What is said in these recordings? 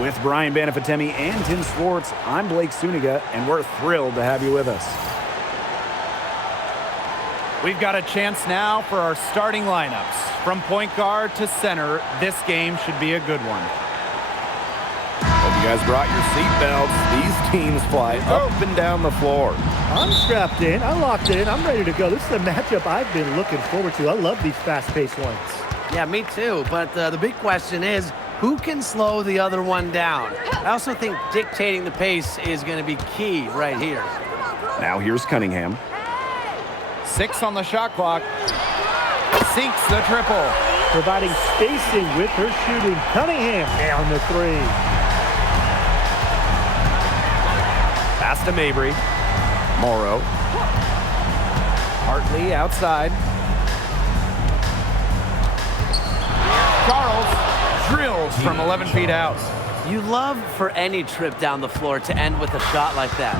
With Brian Banafitemi and Tim Swartz, I'm Blake Suniga, and we're thrilled to have you with us. We've got a chance now for our starting lineups. From point guard to center, this game should be a good one. Hope you guys brought your seatbelts. These teams fly up and down the floor. I'm strapped in. I'm locked in. I'm ready to go. This is a matchup I've been looking forward to. I love these fast-paced ones. Yeah, me too. But the big question is, who can slow the other one down? I also think dictating the pace is going to be key right here. Now here's Cunningham. 6 on the shot clock. Sinks the triple. Providing spacing with her shooting. Cunningham down the 3. Pass to Mabry. Morrow. Hartley outside. Charles drills from 11 feet out. You love for any trip down the floor to end with a shot like that.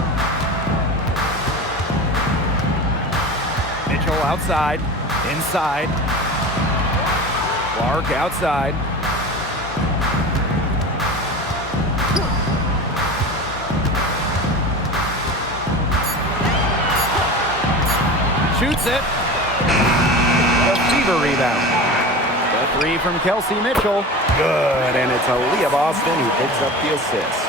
Mitchell outside, inside. Clark outside. Shoots it. A fever rebound. The 3 from Kelsey Mitchell. Good, and it's Aaliyah Boston who picks up the assist.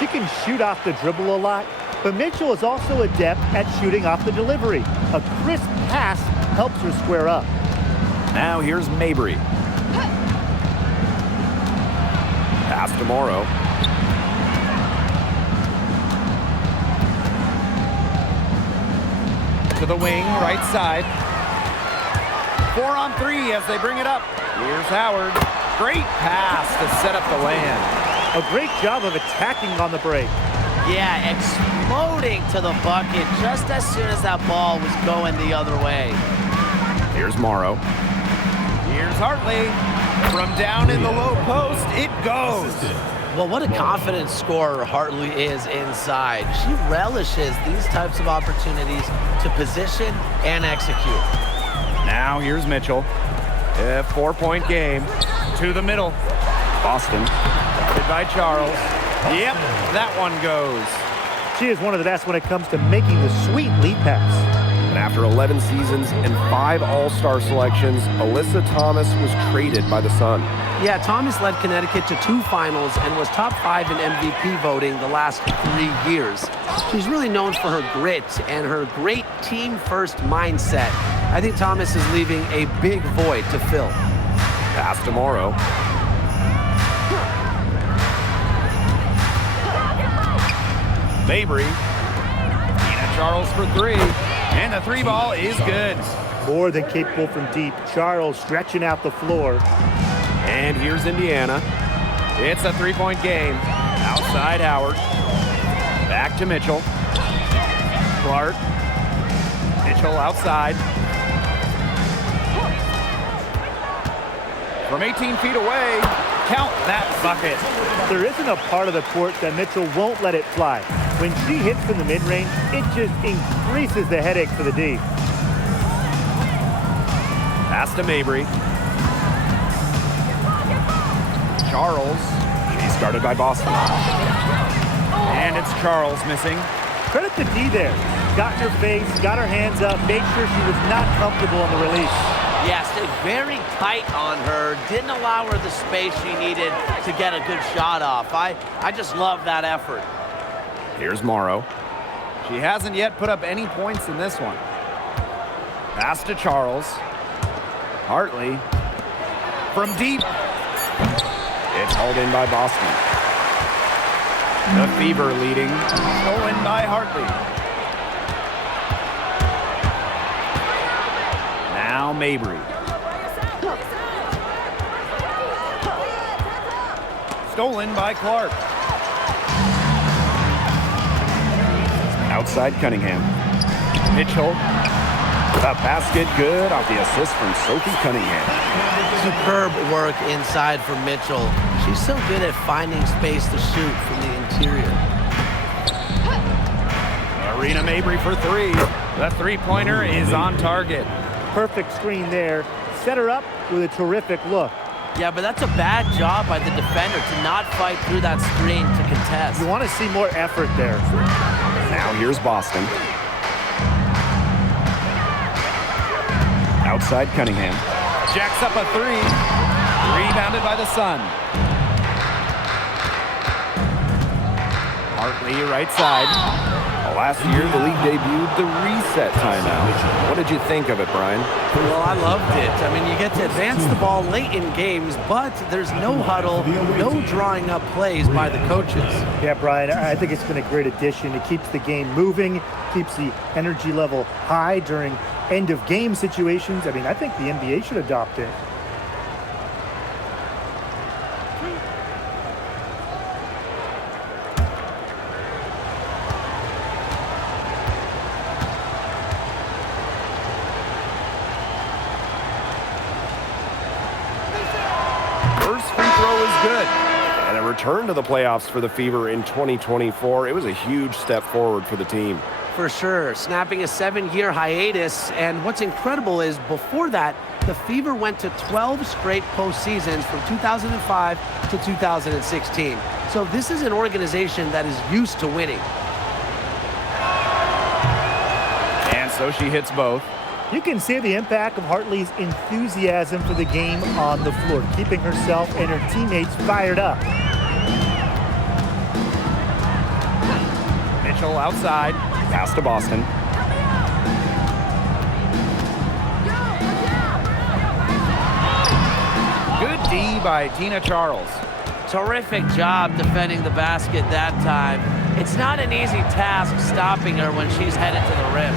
She can shoot off the dribble a lot, but Mitchell is also adept at shooting off the delivery. A crisp pass helps her square up. Now here's Mabry. Pass to Morrow. To the wing, right side. 4 on 3 as they bring it up. Here's Howard. Great pass to set up the land. A great job of attacking on the break. Yeah, exploding to the bucket just as soon as that ball was going the other way. Here's Morrow. Here's Hartley. From down in the low post, it goes. Well, what a confident scorer Hartley is inside. She relishes these types of opportunities to position and execute. Now here's Mitchell. A 4-point game. To the middle. Boston. Guarded by Charles. Yep, that one goes. She is one of the best when it comes to making the sweet lead pass. And after 11 seasons and 5 All-Star selections, Alyssa Thomas was traded by the Sun. Yeah, Thomas led Connecticut to 2 finals and was top 5 in MVP voting the last 3 years. She's really known for her grit and her great team-first mindset. I think Thomas is leaving a big void to fill. Pass to Morrow. Mabry. Tina Charles for 3. And the 3 ball is good. More than capable from deep. Charles stretching out the floor. And here's Indiana. It's a 3-point game. Outside Howard. Back to Mitchell. Clark. Mitchell outside. From 18 feet away, count that bucket. There isn't a part of the court that Mitchell won't let it fly. When she hits from the mid-range, it just increases the headache for the D. Pass to Mabry. Charles. She's guarded by Boston. And it's Charles missing. Credit to D there. Got in her face, got her hands up, made sure she was not comfortable on the release. Yeah, stayed very tight on her. Didn't allow her the space she needed to get a good shot off. I just love that effort. Here's Morrow. She hasn't yet put up any points in this one. Pass to Charles. Hartley. From deep. It's hauled in by Boston. The Fever leading. Stolen by Hartley. Now Mabry. Stolen by Clark. Outside Cunningham. Mitchell. The basket good off the assist from Sophie Cunningham. Superb work inside for Mitchell. She's so good at finding space to shoot from the interior. Arena Mabry for 3. The 3-pointer is on target. Perfect screen there. Set her up with a terrific look. Yeah, but that's a bad job by the defender to not fight through that screen to contest. You want to see more effort there. Now here's Boston. Outside Cunningham. Jacks up a three. Rebounded by the Sun. Hartley, right side. Last year, the league debuted the reset timeout. What did you think of it, Brian? Well, I loved it. I mean, you get to advance the ball late in games, but there's no huddle, no drawing up plays by the coaches. Yeah, Brian, I think it's been a great addition. It keeps the game moving, keeps the energy level high during end-of-game situations. I mean, I think the NBA should adopt it. Return to the playoffs for the Fever in 2024. It was a huge step forward for the team. For sure, snapping a 7-year hiatus, and what's incredible is before that, the Fever went to 12 straight postseasons from 2005 to 2016. So this is an organization that is used to winning. And so she hits both. You can see the impact of Hartley's enthusiasm for the game on the floor, keeping herself and her teammates fired up. Mitchell outside. Pass to Boston. Good D by Tina Charles. Terrific job defending the basket that time. It's not an easy task stopping her when she's headed to the rim.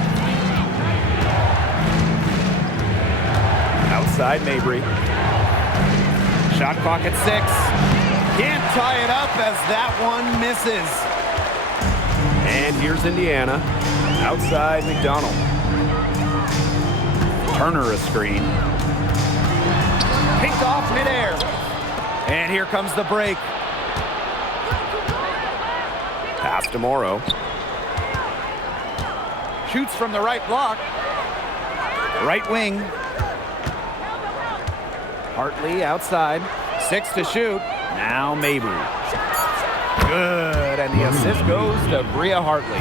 Outside Mabry. Shot clock at 6. Can't tie it up as that one misses. And here's Indiana. Outside McDonald. Turner a screen. Picked off midair. And here comes the break. Pass to Morrow. Shoots from the right block. Right wing. Hartley outside. 6 to shoot. Now Mabry. Good. And the assist goes to Bria Hartley.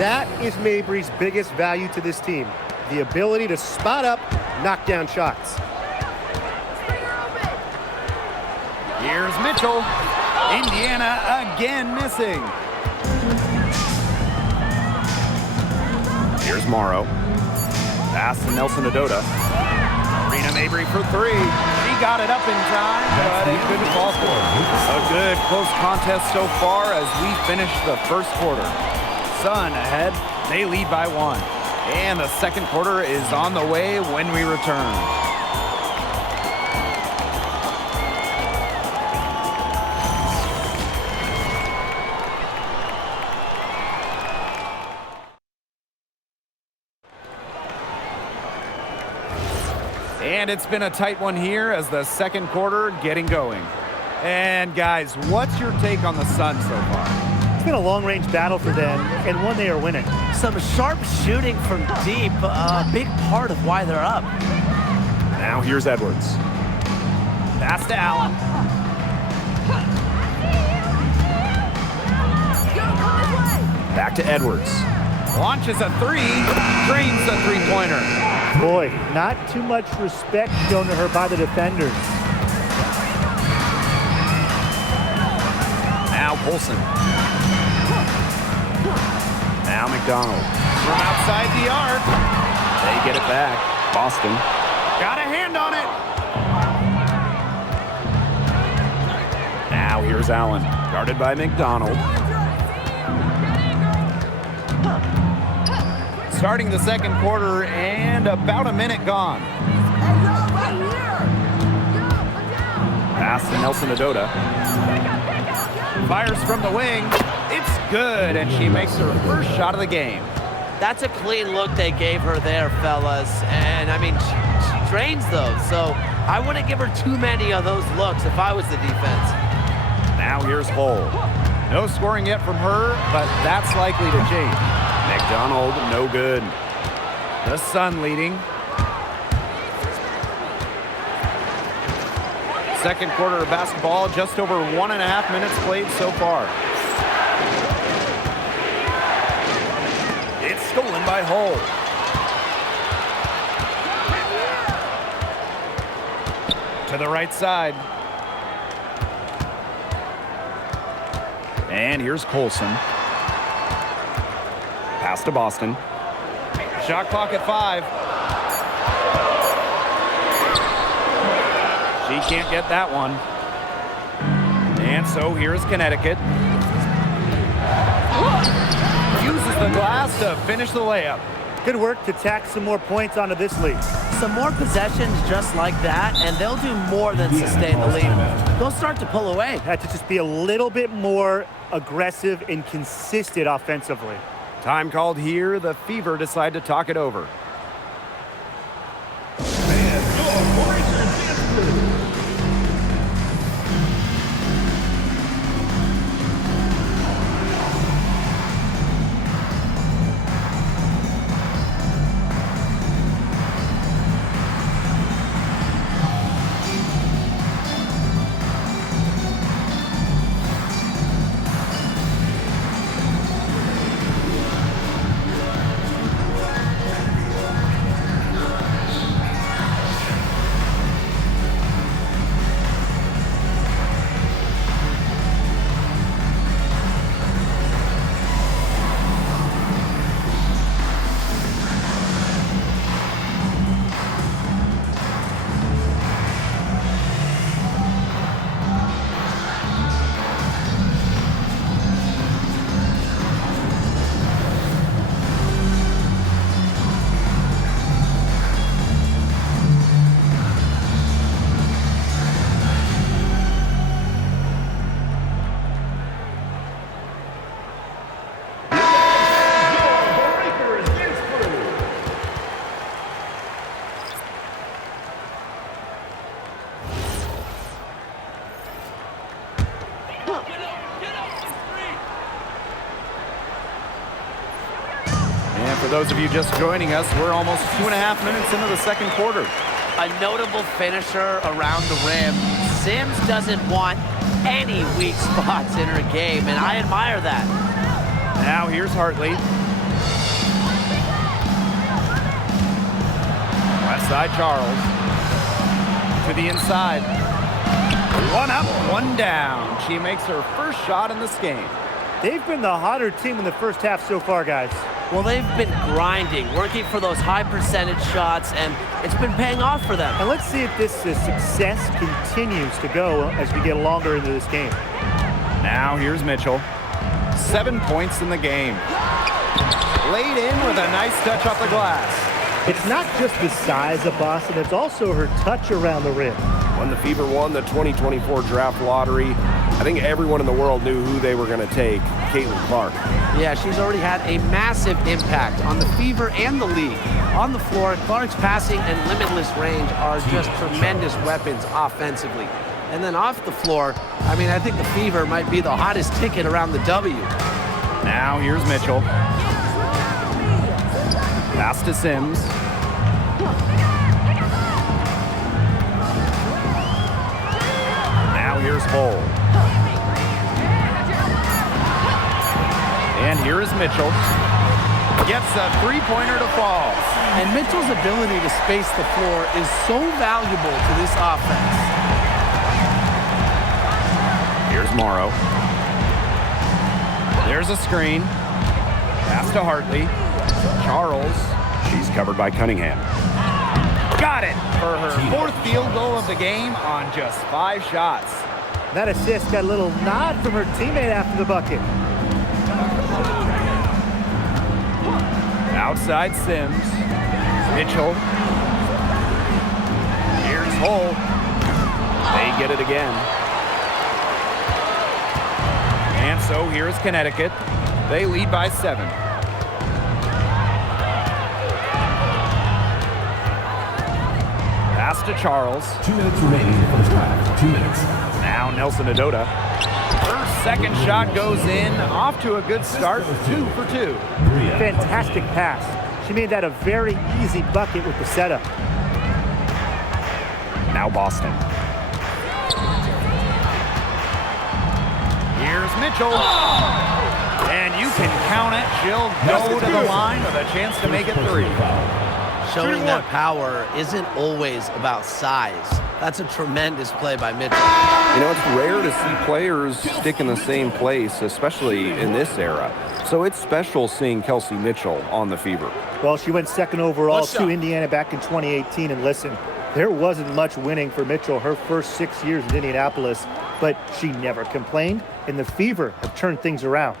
That is Mabry's biggest value to this team. The ability to spot up, knock down shots. Here's Mitchell. Indiana again missing. Here's Morrow. Pass to Nelson Adota. Marina Mabry for 3. She got it up in time, but it couldn't fall for her. A good close contest so far as we finish the first quarter. Sun ahead. They lead by 1. And the second quarter is on the way when we return. And it's been a tight one here as the second quarter getting going. And guys, what's your take on the Sun so far? It's been a long-range battle for them, and one they are winning. Some sharp shooting from deep, a big part of why they're up. Now here's Edwards. Pass to Allen. Back to Edwards. Launches a 3, drains the three-pointer. Boy, not too much respect shown to her by the defenders. Now Polson. Now McDonald. From outside the arc. They get it back. Boston. Got a hand on it. Now here's Allen. Guarded by McDonald. Starting the second quarter and about a minute gone. Pass to Nelson Adota. Fires from the wing. It's good, and she makes her first shot of the game. That's a clean look they gave her there, fellas. And, I mean, she drains those. So I wouldn't give her too many of those looks if I was the defense. Now here's Hull. No scoring yet from her, but that's likely to change. McDonald, no good. The Sun leading. Second quarter of basketball, just over 1.5 minutes played so far. It's stolen by Hull. To the right side. And here's Colson. Pass to Boston. Shot clock at 5. She can't get that one. And so here's Connecticut. Uses the glass to finish the layup. Good work to tack some more points onto this lead. Some more possessions just like that, and they'll do more than sustain the lead. They'll start to pull away. Had to just be a little bit more aggressive and consistent offensively. Time called here. The Fever decide to talk it over. For those of you just joining us, we're almost 2.5 minutes into the second quarter. A notable finisher around the rim. Sims doesn't want any weak spots in her game, and I admire that. Now here's Hartley. West side Charles. To the inside. One up, one down. She makes her first shot in this game. They've been the hotter team in the first half so far, guys. Well, they've been grinding, working for those high percentage shots, and it's been paying off for them. And let's see if this success continues to go as we get longer into this game. Now here's Mitchell. 7 points in the game. Laid in with a nice touch off the glass. It's not just the size of Boston, it's also her touch around the rim. When the Fever won the 2024 draft lottery, I think everyone in the world knew who they were going to take, Caitlin Clark. Yeah, she's already had a massive impact on the Fever and the league. On the floor, Clark's passing and limitless range are just tremendous weapons offensively. And then off the floor, I mean, I think the Fever might be the hottest ticket around the W. Now here's Mitchell. Pass to Sims. Now here's Hull. And here is Mitchell. Gets a three-pointer to fall. And Mitchell's ability to space the floor is so valuable to this offense. Here's Morrow. There's a screen. Pass to Hartley. Charles. She's covered by Cunningham. Got it for her fourth field goal of the game on just 5 shots. That assist got a little nod from her teammate after the bucket. Outside Sims. Mitchell. Here's Hull. They get it again. And so here's Connecticut. They lead by 7. Pass to Charles. 2 minutes remaining in the first half. 2 minutes. Now Nelson Adota. Her second shot goes in. Off to a good start. 2 for 2. Fantastic pass. She made that a very easy bucket with the setup. Now Boston. Here's Mitchell. And you can count it. She'll go to the line with a chance to make it 3. Showing that power isn't always about size. That's a tremendous play by Mitchell. You know, it's rare to see players stick in the same place, especially in this era. So it's special seeing Kelsey Mitchell on the Fever. Well, she went second overall to Indiana back in 2018. And listen, there wasn't much winning for Mitchell her first 6 years in Indianapolis, but she never complained, and the Fever have turned things around.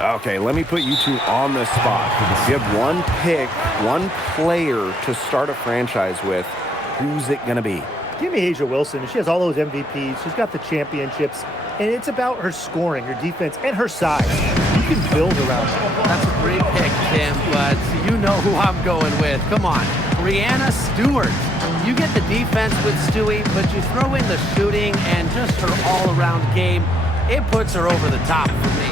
Okay, let me put you two on the spot. If you have one pick, one player to start a franchise with, who's it going to be? Give me Asia Wilson. She has all those MVPs. She's got the championships, and it's about her scoring, her defense, and her size. You can build around her. That's a great pick, Tim, but you know who I'm going with. Come on, Brianna Stewart. You get the defense with Stewie, but you throw in the shooting and just her all-around game. It puts her over the top for me.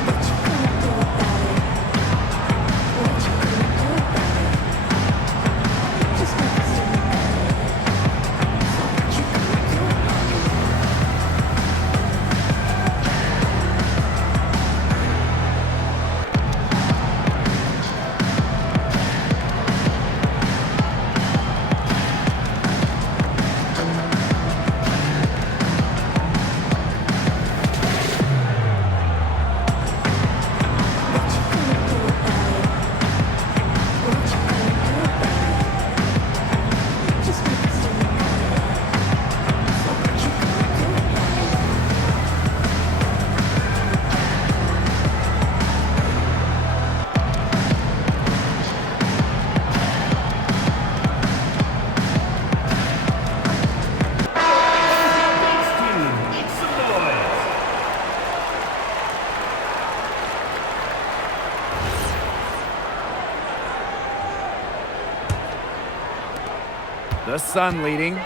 The Sun leading.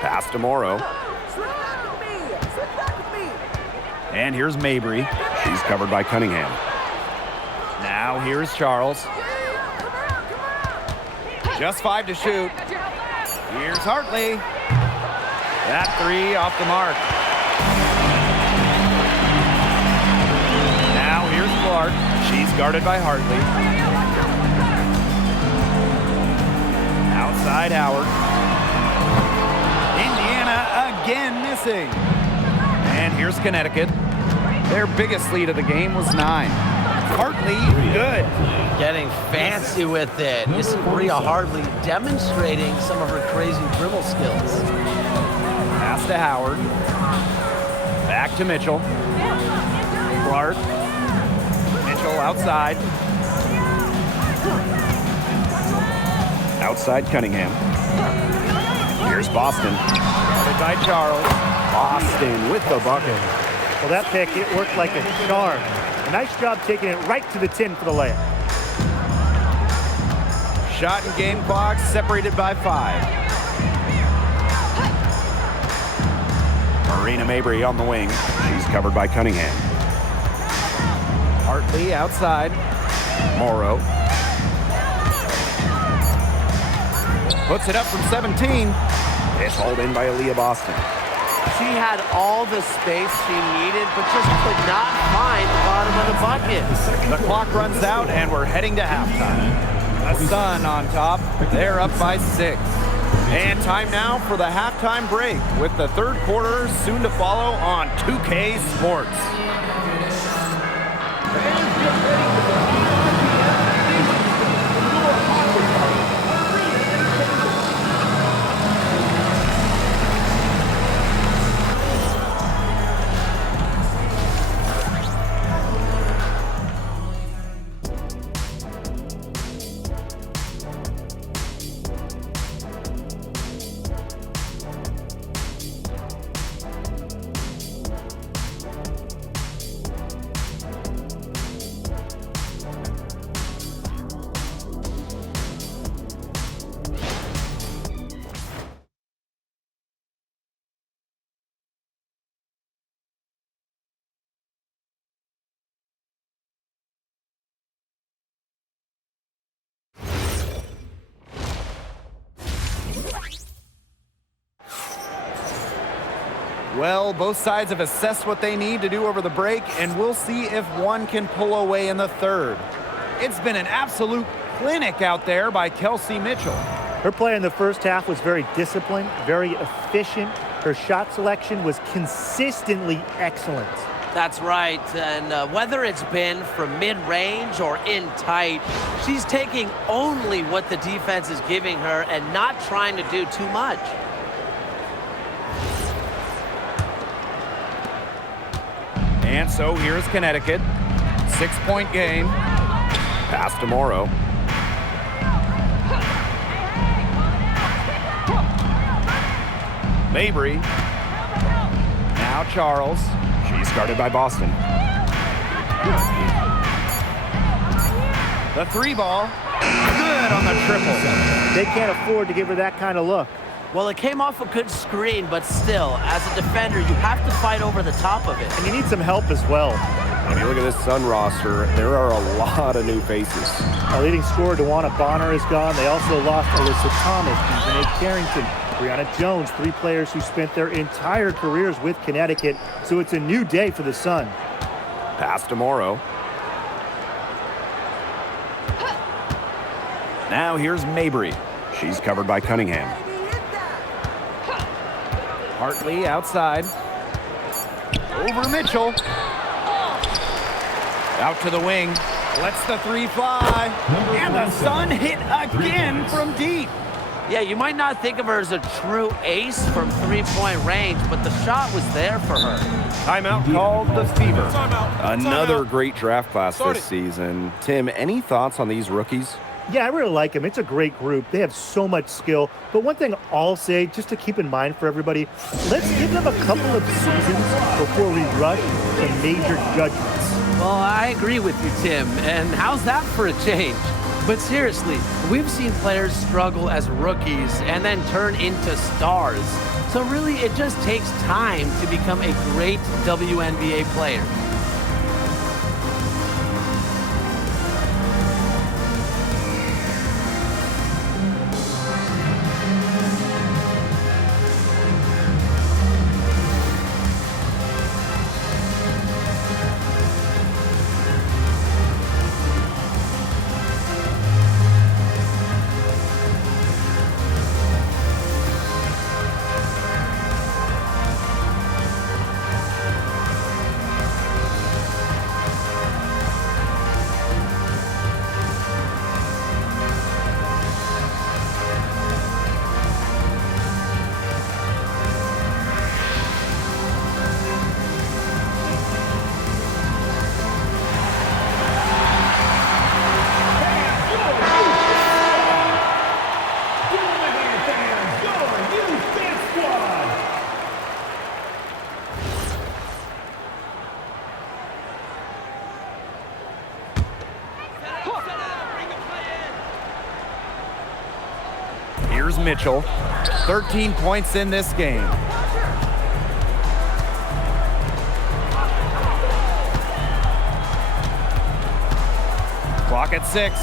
Pass to Morrow. And here's Mabry. She's covered by Cunningham. Now here's Charles. Just 5 to shoot. Here's Hartley. That 3 off the mark. Now here's Clark. She's guarded by Hartley. Outside Howard. Indiana again missing. And here's Connecticut. Their biggest lead of the game was 9. Hartley, good. Getting fancy with it. This is Maria Hartley demonstrating some of her crazy dribble skills. Pass to Howard. Back to Mitchell. Clark. Mitchell outside. Outside Cunningham. Here's Boston. Guarded by Charles. Boston with the bucket. Well, that pick, it worked like a charm. A nice job taking it right to the tin for the layup. Shot and game clock separated by 5. Marina Mabry on the wing. She's covered by Cunningham. Hartley outside. Morrow. Puts it up from 17. It's hauled in by Aaliyah Boston. She had all the space she needed, but just could not find the bottom of the bucket. The clock runs out, and we're heading to halftime. The Sun on top. They're up by 6. And time now for the halftime break, with the third quarter soon to follow on 2K Sports. Well, both sides have assessed what they need to do over the break, and we'll see if one can pull away in the third. It's been an absolute clinic out there by Kelsey Mitchell. Her play in the first half was very disciplined, very efficient. Her shot selection was consistently excellent. That's right, and whether it's been from mid-range or in tight, she's taking only what the defense is giving her and not trying to do too much. And so here's Connecticut. 6-point game. Pass to Morrow. Mabry. Now Charles. She's guarded by Boston. The three ball. Good on the triple. They can't afford to give her that kind of look. Well, it came off a good screen, but still, as a defender, you have to fight over the top of it. And you need some help as well. When you look at this Sun roster, there are a lot of new faces. Our leading scorer, DeWanna Bonner, is gone. They also lost Alyssa Thomas, Renee Carrington, Brianna Jones, 3 players who spent their entire careers with Connecticut. So it's a new day for the Sun. Pass to Morrow. Now here's Mabry. She's covered by Cunningham. Hartley outside. Over Mitchell. Out to the wing. Lets the three fly. And the Sun hit again from deep. Yeah, you might not think of her as a true ace from three-point range, but the shot was there for her. Timeout called the Fever. Another great draft class this season. Tim, any thoughts on these rookies? Yeah, I really like them. It's a great group. They have so much skill. But one thing I'll say, just to keep in mind for everybody, let's give them a couple of seasons before we rush to major judgments. Well, I agree with you, Tim. And how's that for a change? But seriously, we've seen players struggle as rookies and then turn into stars. So really, it just takes time to become a great WNBA player. Here's Mitchell. 13 points in this game. Clock at 6.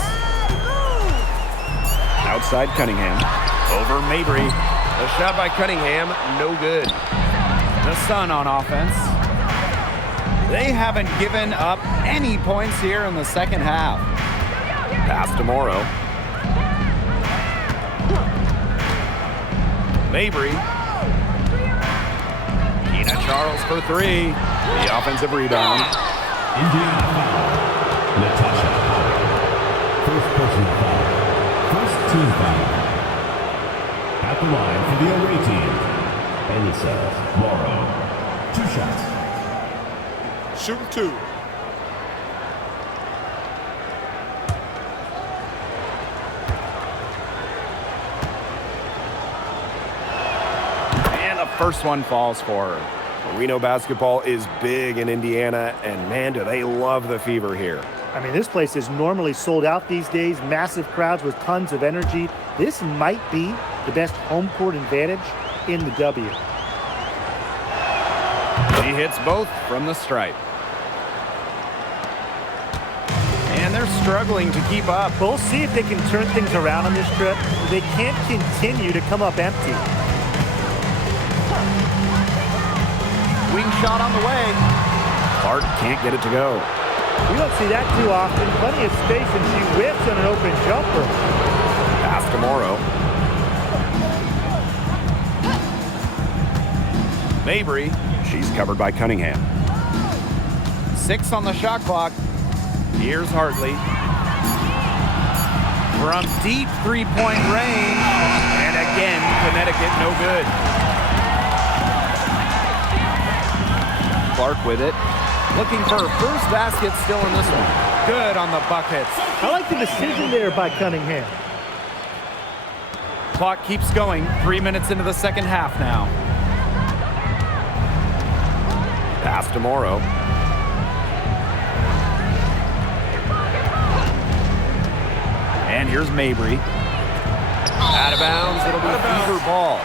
Outside Cunningham. Over Mabry. The shot by Cunningham, no good. The Sun on offense. They haven't given up any points here in the second half. Pass to Morrow. Mabry. Tina Charles for 3. The offensive rebound. Indiana foul. Natasha. First personal foul. First team foul. At the line for the away team, Elisa Morrow. 2 shots. Shooting 2. And the first one falls for her. We know basketball is big in Indiana, and man, do they love the Fever here. I mean, this place is normally sold out these days, massive crowds with tons of energy. This might be the best home court advantage in the W. She hits both from the stripe. And they're struggling to keep up. We'll see if they can turn things around on this trip. They can't continue to come up empty. Wing shot on the way. Clark can't get it to go. We don't see that too often. Plenty of space, and she whiffs on an open jumper. Pass to Morrow. Mabry. She's covered by Cunningham. 6 on the shot clock. Here's Hartley. From deep three-point range. And again, Connecticut no good. Clark with it. Looking for her first basket still in this one. Good on the buckets. I like the decision there by Cunningham. Clock keeps going. 3 minutes into the second half now. Pass to Morrow. And here's Mabry. Out of bounds. It'll be a Fever ball.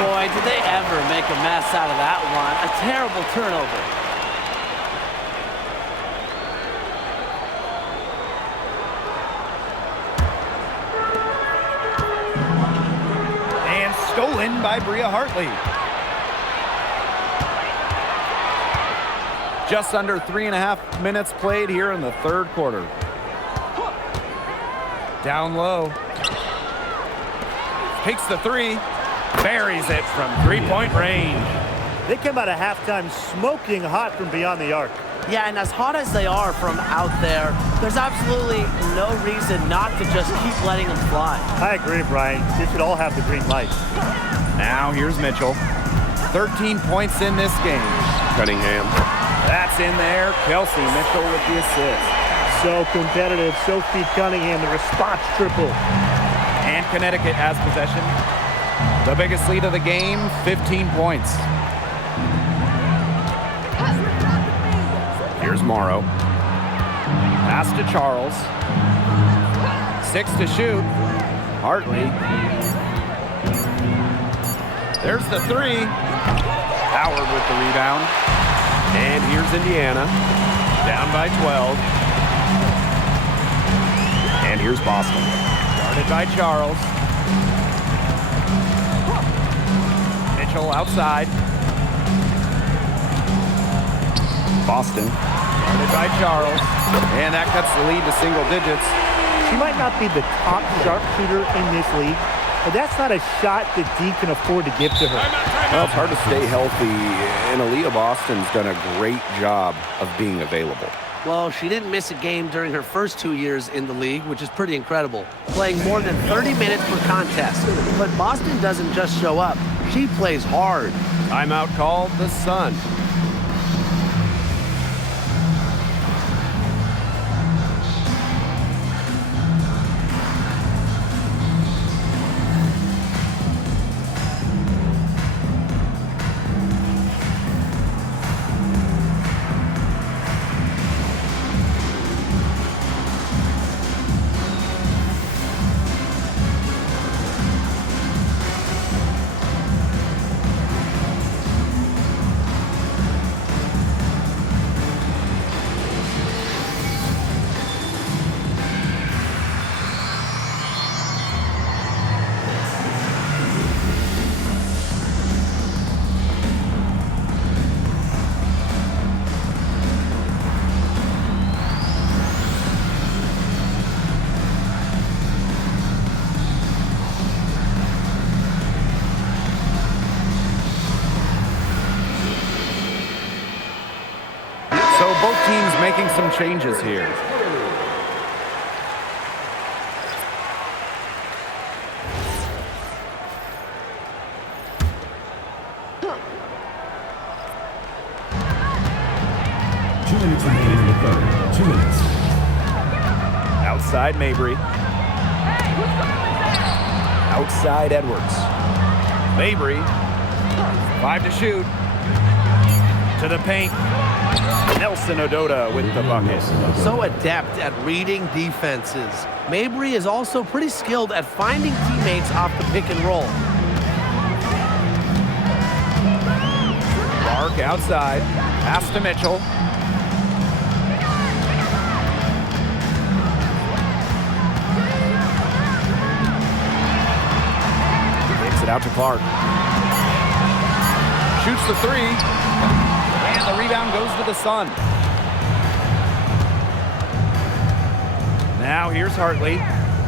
Boy, did they ever make a mess out of that one. A terrible turnover. And stolen by Bria Hartley. Just under 3.5 minutes played here in the third quarter. Down low. Takes the three. Buries it from three-point range. They come out of halftime smoking hot from beyond the arc. Yeah, and as hot as they are from out there, there's absolutely no reason not to just keep letting them fly. I agree, Brian. They should all have the green light. Now here's Mitchell. 13 points in this game. Cunningham. That's in there. Kelsey Mitchell with the assist. So competitive. Sophie Cunningham, the response triple. And Connecticut has possession. The biggest lead of the game, 15 points. Here's Morrow. Pass to Charles. 6 to shoot. Hartley. There's the three. Howard with the rebound. And here's Indiana. Down by 12. And here's Boston. Guarded by Charles. Mitchell outside. Boston. Guarded by Charles. And that cuts the lead to single digits. She might not be the top sharpshooter in this league, but that's not a shot that D can afford to give to her. Well, it's hard to stay healthy, and Aaliyah Boston's done a great job of being available. Well, she didn't miss a game during her first 2 years in the league, which is pretty incredible, playing more than 30 minutes per contest. But Boston doesn't just show up. She plays hard. Timeout called the Sun. So both teams making some changes here. Remaining in the third. 2 minutes. Outside Mabry. Outside Edwards. Mabry. 5 to shoot. To the paint. Nelson Ododa with the bucket. So adept at reading defenses. Mabry is also pretty skilled at finding teammates off the pick and roll. Clark outside. Pass to Mitchell. Takes it out to Clark. Shoots the three. the rebound goes to the Sun. Now here's Hartley.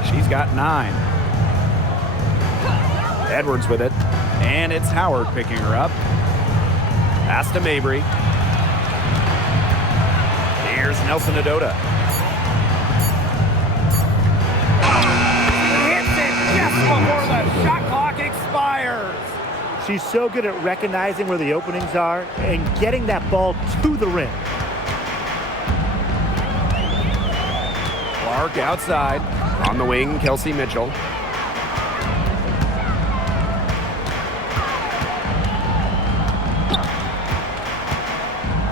She's got 9. Edwards with it. And it's Howard picking her up. Pass to Mabry. Here's Nelson Adota. Hits it just before the shot clock expires. She's so good at recognizing where the openings are and getting that ball to the rim. Clark outside. On the wing, Kelsey Mitchell.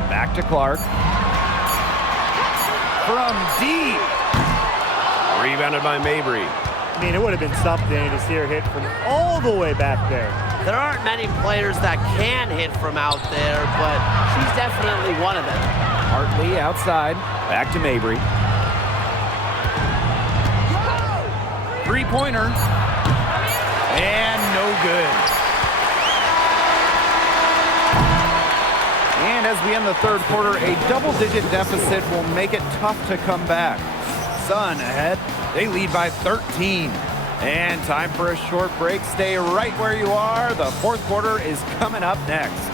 Back to Clark. From deep. Rebounded by Mabry. I mean, it would have been something to see her hit from all the way back there. There aren't many players that can hit from out there, but she's definitely one of them. Hartley outside. Back to Mabry. Three-pointer. And no good. And as we end the third quarter, a double-digit deficit will make it tough to come back. Sun ahead. They lead by 13. And time for a short break. Stay right where you are. The fourth quarter is coming up next.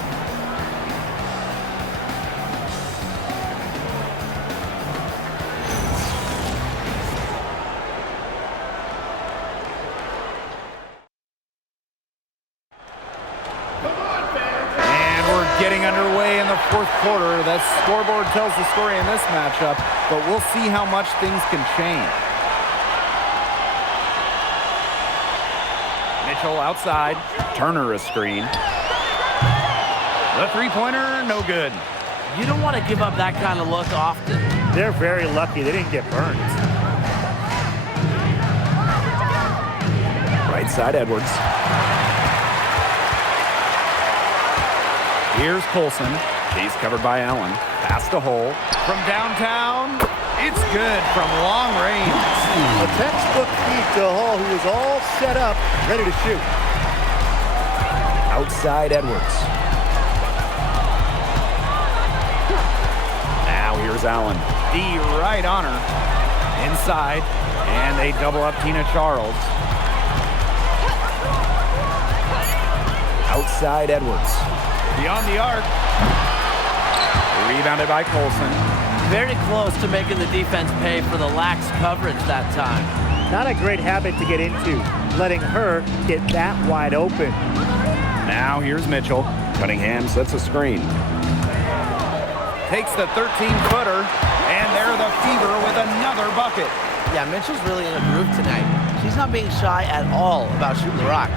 Getting underway in the fourth quarter. That scoreboard tells the story in this matchup, but we'll see how much things can change. Mitchell outside. Turner a screen. The three-pointer, no good. You don't want to give up that kind of look often. They're very lucky they didn't get burned. Right side, Edwards. Here's Colson. He's covered by Allen. Pass to Hole. From downtown, it's good from long range. A textbook feed to Hall, who was all set up, ready to shoot. Outside Edwards. Now here's Allen. D right on her. Inside. And they double up Tina Charles. Outside Edwards. Beyond the arc. Rebounded by Colson. Very close to making the defense pay for the lax coverage that time. Not a great habit to get into, letting her get that wide open. Now here's Mitchell. Cunningham sets a screen. Takes the 13-footer, and they're the Fever with another bucket. Yeah, Mitchell's really in a groove tonight. She's not being shy at all about shooting the rock.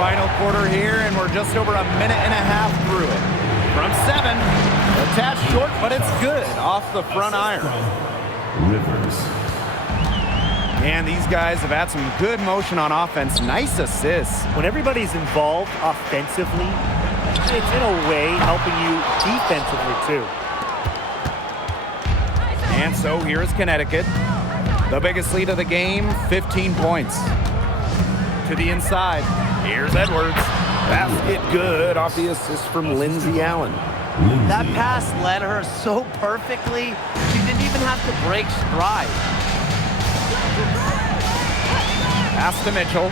Final quarter here, and we're just over a minute and a half through it. From 7, attached short, but it's good off the front iron. Rivers. And these guys have had some good motion on offense. Nice assists. When everybody's involved offensively, it's in a way helping you defensively too. And so here's Connecticut. The biggest lead of the game, 15 points. To the inside. Here's Edwards. Basket good off the assist from Lindsay Allen. That pass led her so perfectly, she didn't even have to break stride. Pass to Mitchell.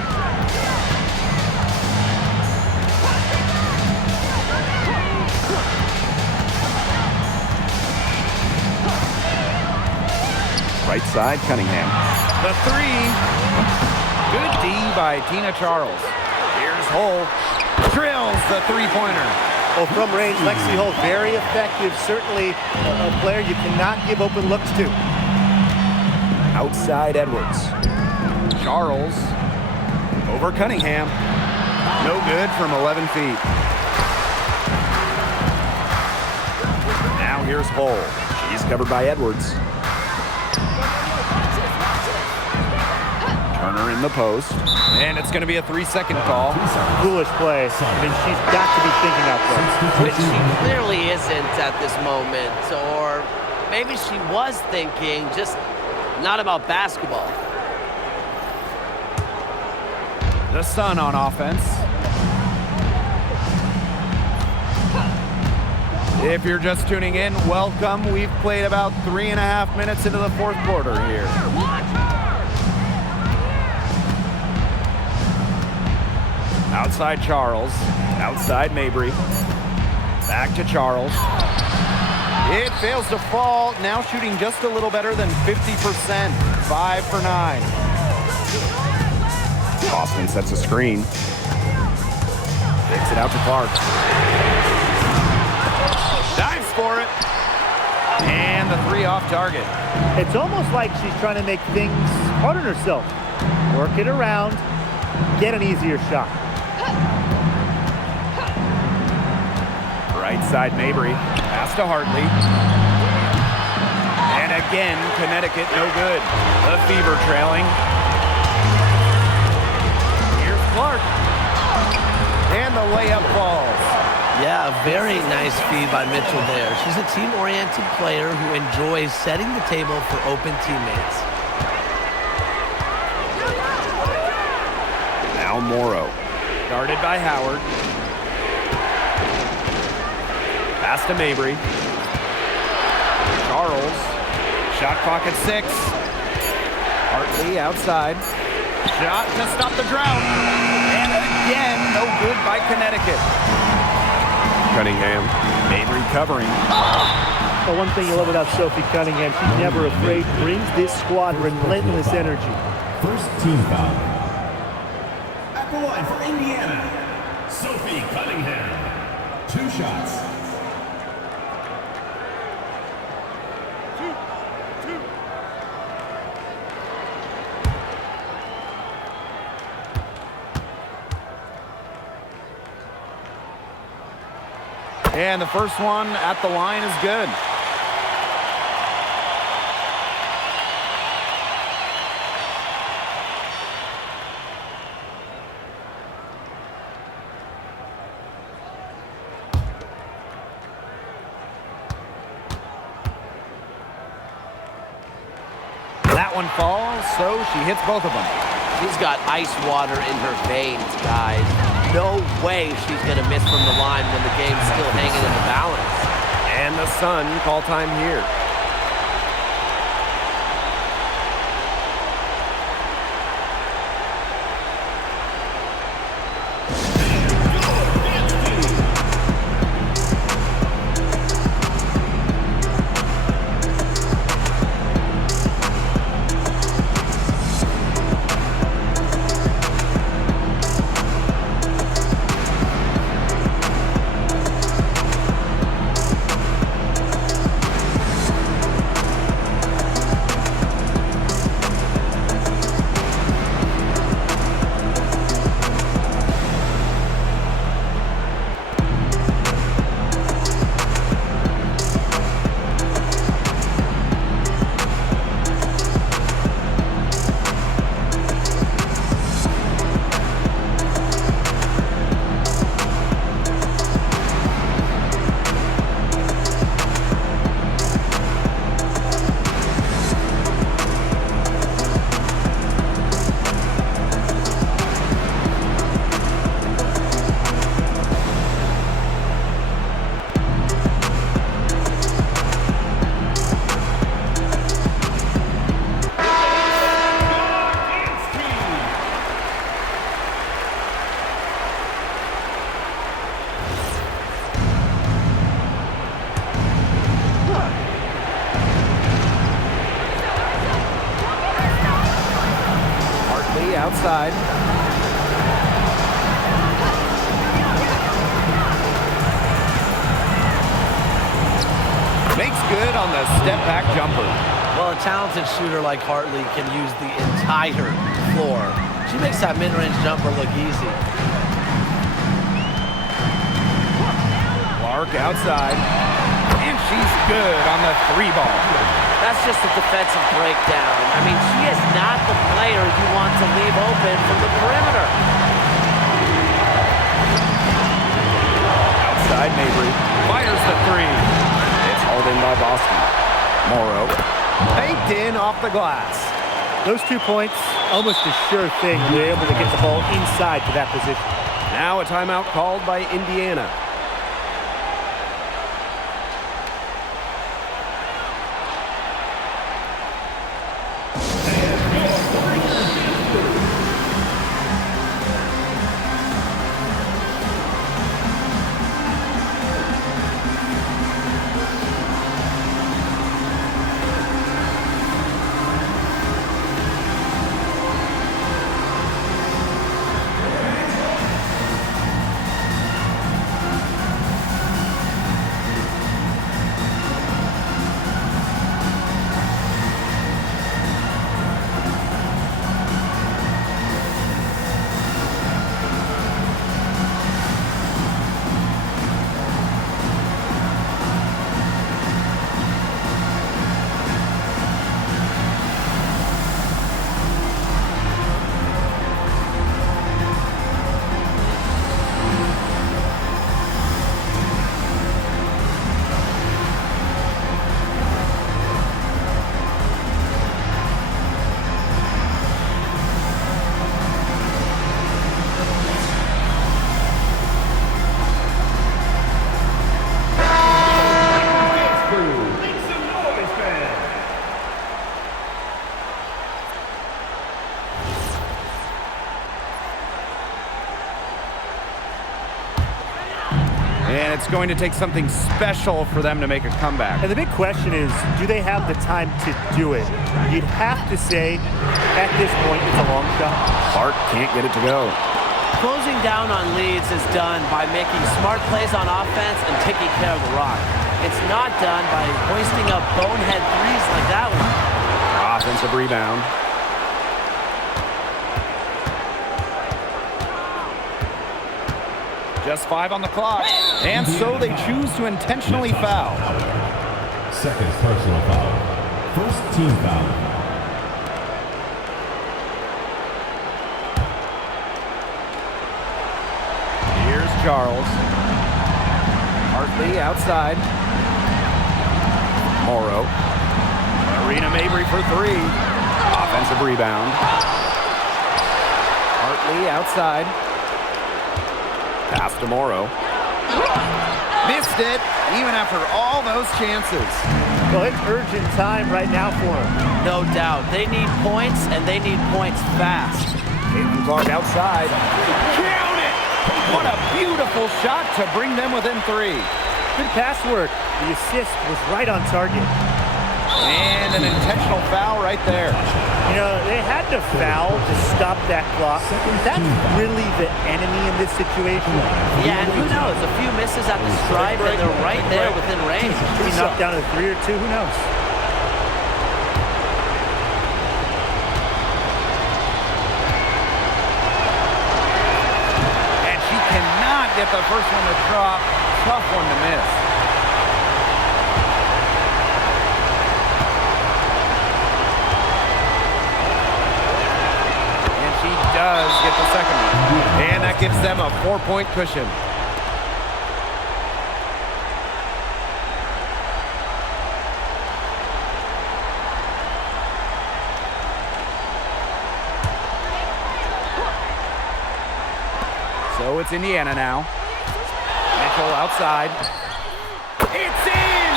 Right side, Cunningham. The three. Good D by Tina Charles. Here's Hole. Drills the three-pointer. Well, from range, Lexi Hull, very effective. Certainly a player you cannot give open looks to. Outside Edwards. Charles. Over Cunningham. No good from 11 feet. Now here's Hull. She's covered by Edwards. Turner in the post. And it's going to be a 3-second call. Foolish play. I mean, she's got to be thinking out there. Which she clearly isn't at this moment. Or maybe she was thinking, just not about basketball. The Sun on offense. If you're just tuning in, welcome. We've played about 3.5 minutes into the fourth quarter here. Outside Charles, outside Mabry. Back to Charles. It fails to fall. Now shooting just a little better than 50%. 5 for 9. Austin sets a screen. Takes it out to Clark. Dives for it. And the 3 off target. It's almost like she's trying to make things hard on herself. Work it around, get an easier shot. Right side Mabry. Pass to Hartley. And again, Connecticut no good. The Fever trailing. Here's Clark. And the layup falls. Yeah, a very nice feed by Mitchell there. She's a team-oriented player who enjoys setting the table for open teammates. Now Morrow. Guarded by Howard. Pass to Mabry. Charles. Shot clock at 6. Hartley outside. Shot to stop the drought. And again, no good by Connecticut. Cunningham. Mabry covering. But one thing you love about Sophie Cunningham, she's never afraid, brings this squad relentless energy. First team foul. At the line for Indiana, Sophie Cunningham. 2 shots. And the first one at the line is good. That one falls, so she hits both of them. She's got ice water in her veins, guys. No way she's going to miss from the line when the game's still hanging in the balance. And the Sun call time here. Outside. Makes good on the step-back jumper. Well, a talented shooter like Hartley can use the entire floor. She makes that mid-range jumper look easy. Clark outside. And she's good on the 3 ball. That's just a defensive breakdown. I mean, she is not the player you want to leave open from the perimeter. Outside Mabry. Fires the 3. It's hauled in by Boston. Morrow. Baked in off the glass. Those 2 points, almost a sure thing. They're able to get the ball inside to that position. Now a timeout called by Indiana. And it's going to take something special for them to make a comeback. And the big question is, do they have the time to do it? You'd have to say, at this point, it's a long shot. Hart can't get it to go. Closing down on leads is done by making smart plays on offense and taking care of the rock. It's not done by hoisting up bonehead threes like that one. Offensive rebound. Just 5 on the clock. And so they choose to intentionally foul. Second personal foul. First team foul. Here's Charles. Hartley outside. Morrow. Marina Mabry for 3. Offensive rebound. Hartley outside. Pass to Morrow. Missed it, even after all those chances. Well, it's urgent time right now for them. No doubt. They need points, and they need points fast. Caitlin Clark outside. Count it! What a beautiful shot to bring them within 3. Good pass work. The assist was right on target. And an intentional foul right there. You know, they had to foul to stop that clock. That's really the enemy in this situation. Yeah, and who knows? A few misses at the stripe, and they're right there within range. Could be knocked down to 3 or 2, who knows? And she cannot get the first one to drop. Tough one to miss. Does get the second one. And that gives them a 4-point cushion. So it's Indiana now. Mitchell outside. It's in!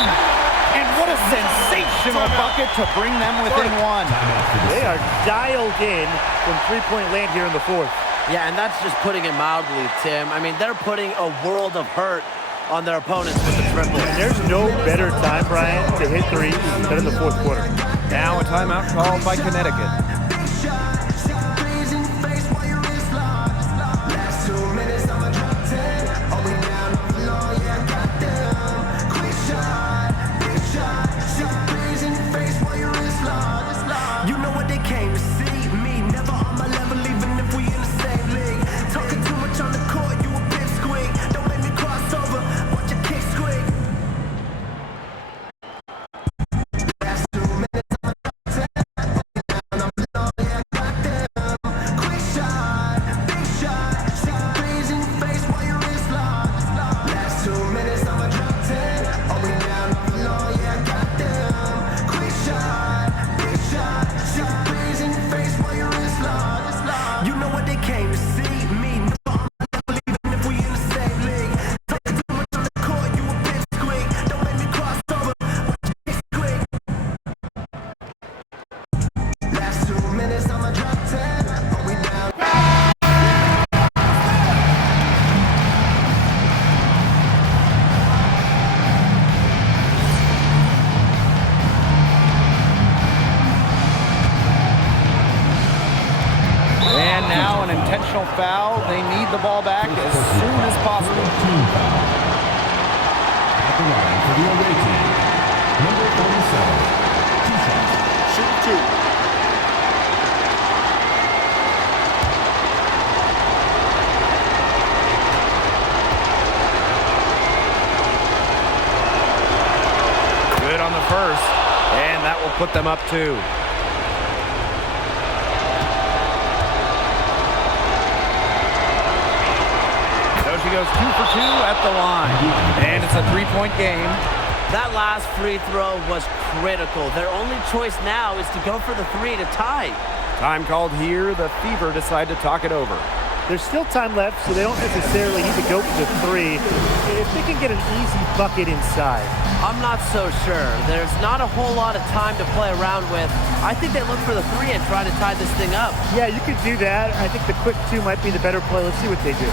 And what a sensational bucket to bring them within 1. They are dialed in from three-point land here in the 4th. Yeah, and that's just putting it mildly, Tim. I mean, they're putting a world of hurt on their opponents with the triple. And there's no better time, Brian, to hit threes than in the 4th quarter. Now a timeout called by Connecticut. Foul. They need the ball back as soon as possible. Team foul. At the line for the away team, number 47. 2 shots. Shoot 2. Good on the first, and that will put them up 2. She goes 2 for 2 at the line, and it's a 3-point game. That last free throw was critical. Their only choice now is to go for the 3 to tie. Time called here. The Fever decide to talk it over. There's still time left, so they don't necessarily need to go for the 3 if they can get an easy bucket inside. I'm not so sure. There's not a whole lot of time to play around with. I think they look for the 3 and try to tie this thing up. Yeah, you could do that. I think the quick 2 might be the better play. Let's see what they do.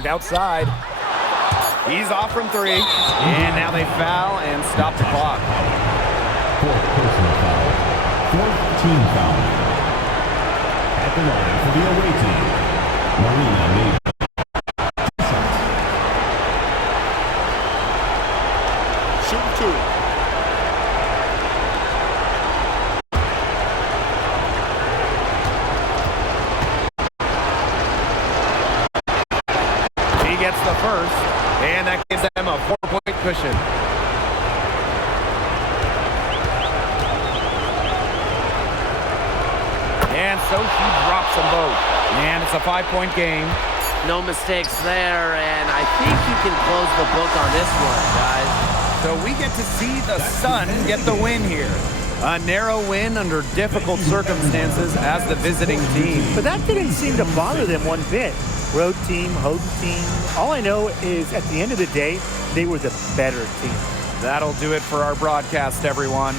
mark outside. He's off from three. And now they foul and stop the clock. Fourth personal foul. Fourth team foul. At the line for the away team, Marina Mabrey. Shooting two. He gets the first, and that gives them a 4-point cushion. And so she drops them both. And it's a 5-point game. No mistakes there, and I think you can close the book on this one, guys. So we get to see the Sun get the win here. A narrow win under difficult circumstances as the visiting team. But that didn't seem to bother them one bit. Road team, home team. All I know is at the end of the day, they were the better team. That'll do it for our broadcast, everyone.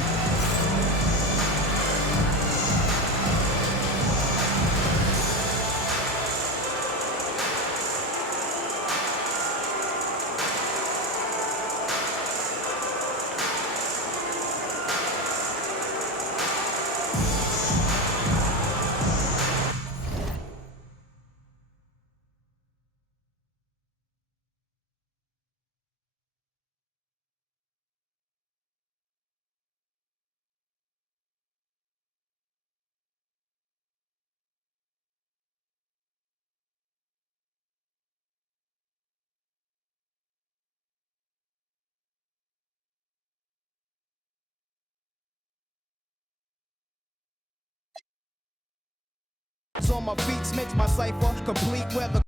On my beats makes my cipher complete, whether